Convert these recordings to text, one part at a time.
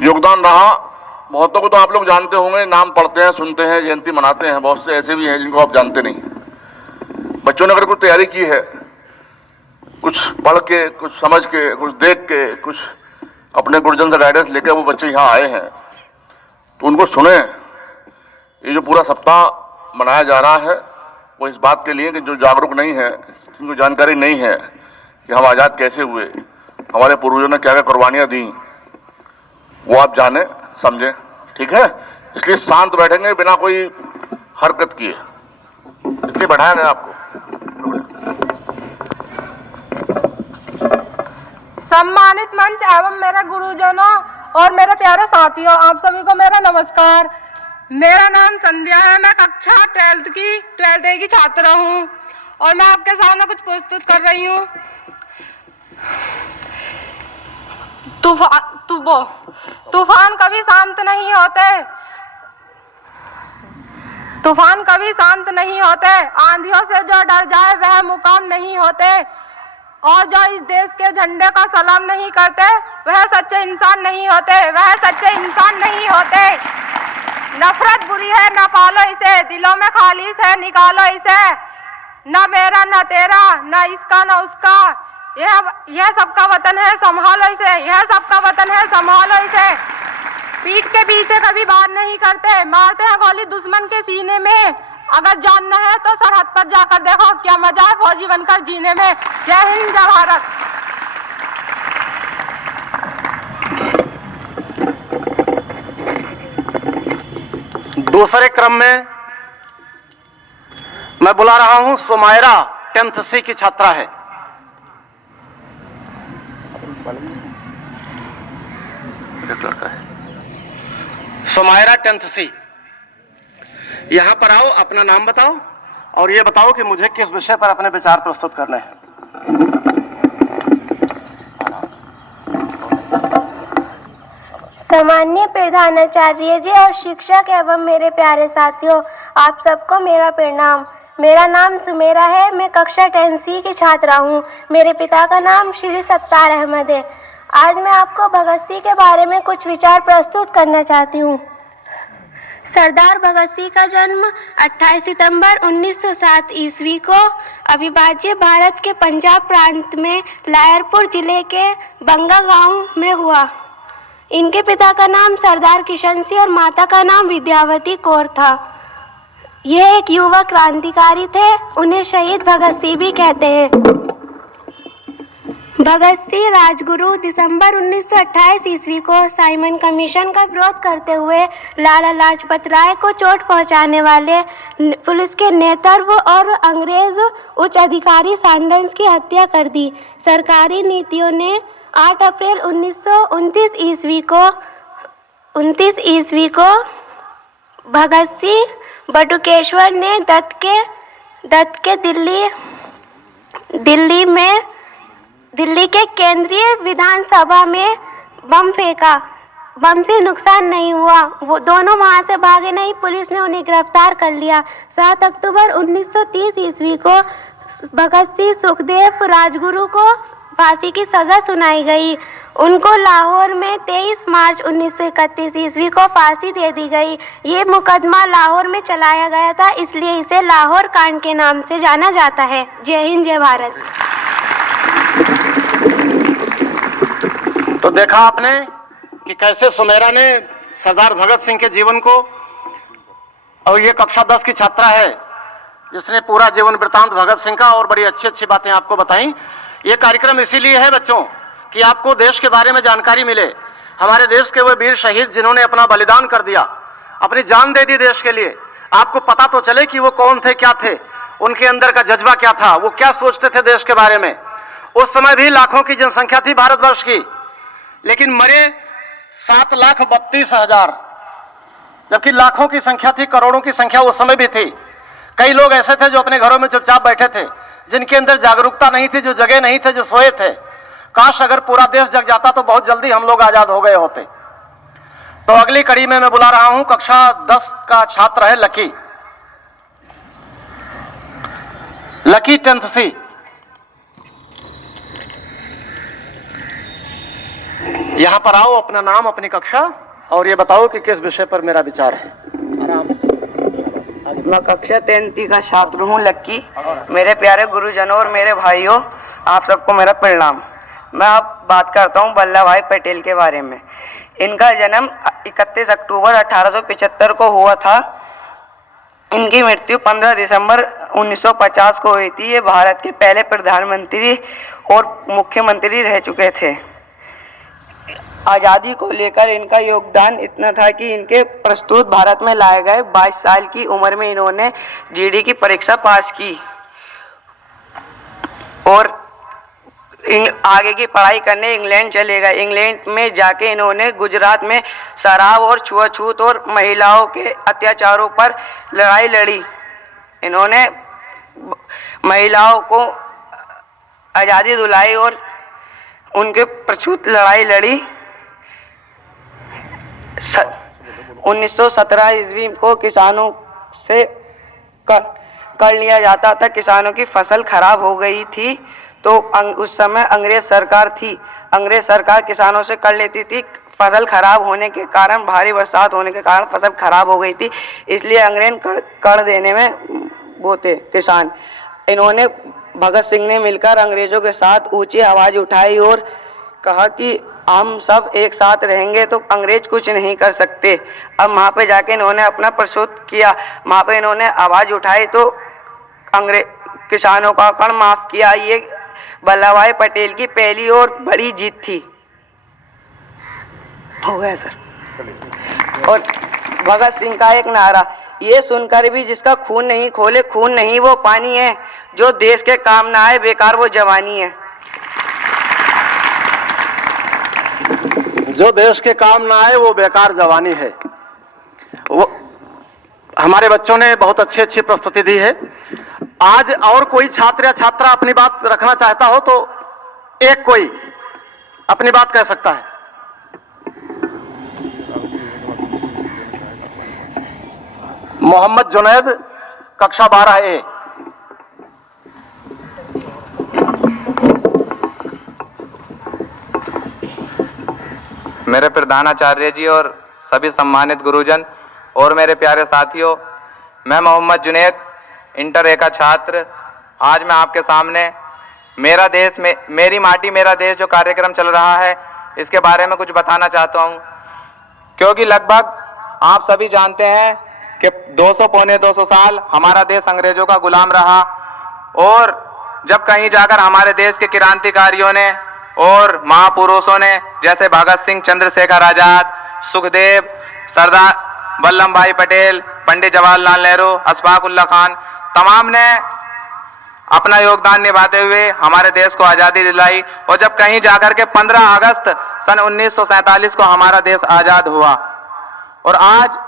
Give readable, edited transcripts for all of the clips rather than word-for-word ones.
योगदान रहा। बहुतों को तो आप लोग जानते होंगे, नाम पढ़ते हैं, सुनते हैं, जयंती मनाते हैं। बहुत से ऐसे भी हैं जिनको आप जानते नहीं। बच्चों ने अगर कुछ तैयारी की है, कुछ पढ़ के, कुछ समझ के, कुछ देख के, कुछ अपने गुरुजन से गाइडेंस लेकर वो बच्चे यहाँ आए हैं, तो उनको सुने। ये जो पूरा सप्ताह मनाया जा रहा है वो इस बात के लिए कि जो जागरूक नहीं है, जिनको जानकारी नहीं है कि हम आज़ाद कैसे हुए, हमारे पूर्वजों ने क्या क्या कुर्बानियाँ दी, वो आप जाने समझें। ठीक है, इसलिए शांत बैठेंगे बिना कोई हरकत किए, इसलिए बैठाया गया आपको। सम्मानित मंच एवं मेरे गुरुजनों और मेरे प्यारे साथियों, आप सभी को मेरा नमस्कार। मेरा नाम संध्या है। मैं कक्षा 12th A की छात्र हूँ और मैं आपके सामने कुछ प्रस्तुत कर रही हूँ। तूफान कभी शांत नहीं होते, तूफान कभी शांत नहीं होते। आंधियों से जो डर जाए वह मुकाम नहीं होते, और जो इस देश के झंडे का सलाम नहीं करते वह सच्चे इंसान नहीं होते, वह सच्चे इंसान नहीं होते। नफरत बुरी है, न पालो इसे, दिलों में खालिश है, निकालो इसे। न मेरा न तेरा, न इसका न उसका, यह सबका वतन है, संभालो इसे। यह सबका वतन है, संभालो इसे। पीठ के पीछे कभी बात नहीं करते, मारते हैं गोली दुश्मन के सीने में। अगर जानना है तो सरहद पर जाकर देखो, क्या मजा है फौजी बनकर जीने में। जय हिंद, जय भारत। दूसरे क्रम में मैं बुला रहा हूं सुमायरा 10th C की छात्रा है। सुमायरा 10th C, यहां पर आओ, अपना नाम बताओ और ये बताओ कि मुझे किस विषय पर अपने विचार प्रस्तुत करने हैं। सामान्य प्रधानाचार्य जी और शिक्षक एवं मेरे प्यारे साथियों, आप सबको मेरा प्रणाम। मेरा नाम सुमेरा है। मैं कक्षा 10th C की छात्रा हूँ। मेरे पिता का नाम श्री सत्तार अहमद है। आज मैं आपको भगत सिंह के बारे में कुछ विचार प्रस्तुत करना चाहती हूँ। सरदार भगत सिंह का जन्म 28 सितंबर 1907 ईस्वी को अविभाज्य भारत के पंजाब प्रांत में लायरपुर जिले के बंगा गांव में हुआ। इनके पिता का नाम सरदार किशन सिंह और माता का नाम विद्यावती कौर था। ये एक युवा क्रांतिकारी थे। उन्हें शहीद भगत सिंह भी कहते हैं। भगत सिंह राजगुरु दिसंबर 1928 ईस्वी को साइमन कमीशन का विरोध करते हुए लाला लाजपत राय को चोट पहुंचाने वाले पुलिस के नेतृत्व और अंग्रेज उच्च अधिकारी सैंडर्स की हत्या कर दी। सरकारी नीतियों ने 8 अप्रैल 1929 ईस्वी को भगत सिंह बटुकेश्वर ने दत्त के दिल्ली के केंद्रीय विधानसभा में बम फेंका। बम से नुकसान नहीं हुआ, वो दोनों वहां से भागे नहीं, पुलिस ने उन्हें गिरफ्तार कर लिया। 7 अक्टूबर 1930 ईस्वी को भगत सिंह सुखदेव राजगुरु को फांसी की सजा सुनाई गई। उनको लाहौर में 23 मार्च 1931 ईस्वी को फांसी दे दी गई। ये मुकदमा लाहौर में चलाया गया था, इसलिए इसे लाहौर कांड के नाम से जाना जाता है। जय हिंद, जय भारत। तो देखा आपने कि कैसे सुमेरा ने सरदार भगत सिंह के जीवन को, और ये कक्षा 10 की छात्रा है जिसने पूरा जीवन वृतांत भगत सिंह का और बड़ी अच्छी अच्छी बातें आपको बताई। ये कार्यक्रम इसीलिए है बच्चों कि आपको देश के बारे में जानकारी मिले। हमारे देश के वो वीर शहीद जिन्होंने अपना बलिदान कर दिया, अपनी जान दे दी देश के लिए, आपको पता तो चले कि वो कौन थे, क्या थे, उनके अंदर का जज्बा क्या था, वो क्या सोचते थे देश के बारे में। उस समय भी लाखों की जनसंख्या थी भारतवर्ष की, लेकिन मरे 7,32,000, जबकि लाखों की संख्या थी, करोड़ों की संख्या उस समय भी थी। कई लोग ऐसे थे जो अपने घरों में चुपचाप बैठे थे, जिनके अंदर जागरूकता नहीं थी, जो जगे नहीं थे, जो सोए थे। काश अगर पूरा देश जग जाता तो बहुत जल्दी हम लोग आजाद हो गए होते। तो अगली कड़ी में मैं बुला रहा हूं कक्षा 10 का छात्र है लकी 10th C। यहाँ पर आओ, अपना नाम, अपनी कक्षा और ये बताओ कि किस विषय पर मेरा विचार है। मैं कक्षा 10वीं का छात्र हूँ लक्की। मेरे प्यारे गुरुजनों और मेरे भाइयों, आप सबको मेरा प्रणाम। मैं अब बात करता हूँ वल्लभ भाई पटेल के बारे में। इनका जन्म 31 अक्टूबर 1875 को हुआ था। इनकी मृत्यु 15 दिसंबर 1950 को हुई थी। ये भारत के पहले प्रधानमंत्री और मुख्यमंत्री रह चुके थे। आज़ादी को लेकर इनका योगदान इतना था कि इनके प्रस्तुत भारत में लाए गए 22 साल की उम्र में इन्होंने जीडी की परीक्षा पास की और आगे की पढ़ाई करने इंग्लैंड चले गए। इंग्लैंड में जाके इन्होंने गुजरात में शराब और छुआछूत और महिलाओं के अत्याचारों पर लड़ाई लड़ी। इन्होंने महिलाओं को आज़ादी दिलाई और उनके प्रछूत लड़ाई लड़ी। 1917 ईस्वी को किसानों से कर लिया जाता था। किसानों की फसल खराब हो गई थी तो उस समय अंग्रेज सरकार थी। अंग्रेज सरकार किसानों से कर लेती थी। फसल खराब होने के कारण, भारी बरसात होने के कारण फसल खराब हो गई थी, इसलिए अंग्रेज कर देने में वो थे किसान। इन्होंने भगत सिंह ने मिलकर अंग्रेजों के साथ ऊंची आवाज उठाई और कहा कि हम सब एक साथ रहेंगे तो अंग्रेज कुछ नहीं कर सकते। अब वहाँ पे जाके इन्होंने अपना प्रस्तुत किया। वहाँ पे इन्होंने आवाज़ उठाई तो अंग्रेज किसानों का कर माफ़ किया। ये वल्लभ भाई पटेल की पहली और बड़ी जीत थी। हो गया सर। और भगत सिंह का एक नारा, ये सुनकर भी जिसका खून नहीं खोले, खून नहीं वो पानी है, जो देश के काम ना आए बेकार वो जवानी है। जो देश के काम ना आए वो बेकार जवानी है। वो हमारे बच्चों ने बहुत अच्छी अच्छी प्रस्तुति दी है। आज और कोई छात्र या छात्रा अपनी बात रखना चाहता हो तो एक कोई अपनी बात कह सकता है। मोहम्मद जुनैद, कक्षा 12A। मेरे प्रधानाचार्य जी और सभी सम्मानित गुरुजन और मेरे प्यारे साथियों, मैं मोहम्मद जुनैद, इंटर ए का छात्र। आज मैं आपके सामने मेरा देश में मेरी माटी मेरा देश जो कार्यक्रम चल रहा है इसके बारे में कुछ बताना चाहता हूं, क्योंकि लगभग आप सभी जानते हैं कि 200 साल हमारा देश अंग्रेजों का गुलाम रहा और जब कहीं जाकर हमारे देश के क्रांतिकारियों ने और महापुरुषों ने जैसे भगत सिंह, चंद्रशेखर आजाद, सुखदेव, सरदार वल्लभ भाई पटेल, पंडित जवाहरलाल नेहरू, अशफाक उल्लाह खान, तमाम ने अपना योगदान निभाते हुए हमारे देश को आज़ादी दिलाई। और जब कहीं जाकर के 15 अगस्त सन 1947 को हमारा देश आज़ाद हुआ और आज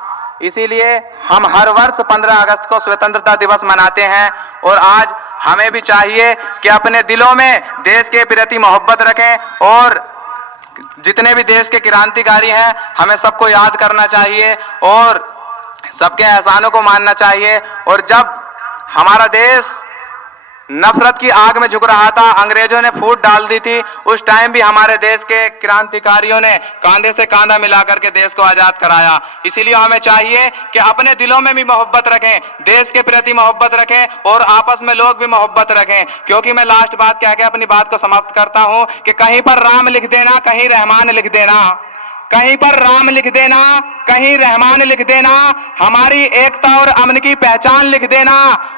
इसीलिए हम हर वर्ष 15 अगस्त को स्वतंत्रता दिवस मनाते हैं। और आज हमें भी चाहिए कि अपने दिलों में देश के प्रति मोहब्बत रखें और जितने भी देश के क्रांतिकारी हैं हमें सबको याद करना चाहिए और सबके एहसानों को मानना चाहिए। और जब हमारा देश नफरत की आग में झुक रहा था, अंग्रेजों ने फूट डाल दी थी, उस टाइम भी हमारे देश के क्रांतिकारियों ने कांधे से कांधा मिलाकर के देश को आजाद कराया। इसीलिए हमें चाहिए कि अपने दिलों में भी मोहब्बत रखें, देश के प्रति मोहब्बत रखें और आपस में लोग भी मोहब्बत रखें। क्योंकि मैं लास्ट बात कह के अपनी बात को समाप्त करता हूं कि कहीं पर राम लिख देना, कहीं रहमान लिख देना, कहीं पर राम लिख देना, कहीं रहमान लिख देना, हमारी एकता और अमन की पहचान लिख देना।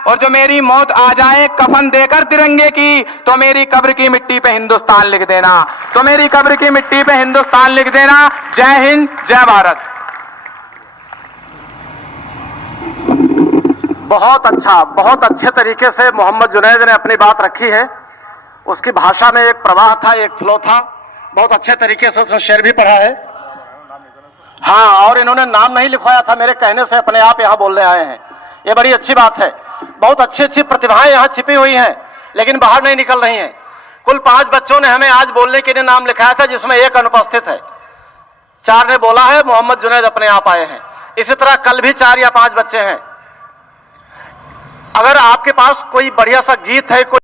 और जो मेरी मौत आ जाए कफन देकर तिरंगे की, तो मेरी कब्र की मिट्टी पे हिंदुस्तान लिख देना, तो मेरी कब्र की मिट्टी पे हिंदुस्तान लिख देना। जय हिंद, जय भारत। बहुत अच्छे तरीके से मोहम्मद जुनैद ने अपनी बात रखी है। उसकी भाषा में एक प्रवाह था, एक फ्लो था, बहुत अच्छे तरीके से उसने शेर भी पढ़ा है। हाँ, और इन्होंने नाम नहीं लिखवाया था, मेरे कहने से अपने आप यहाँ बोलने आए हैं, ये बड़ी अच्छी बात है। बहुत अच्छी अच्छी प्रतिभाएं यहाँ छिपी हुई हैं लेकिन बाहर नहीं निकल रही हैं। कुल 5 बच्चों ने हमें आज बोलने के लिए नाम लिखाया था जिसमें एक अनुपस्थित है। 4 ने बोला है, मोहम्मद जुनैद अपने आप आए हैं। इसी तरह कल भी 4 या 5 बच्चे हैं। अगर आपके पास कोई बढ़िया सा गीत है, कोई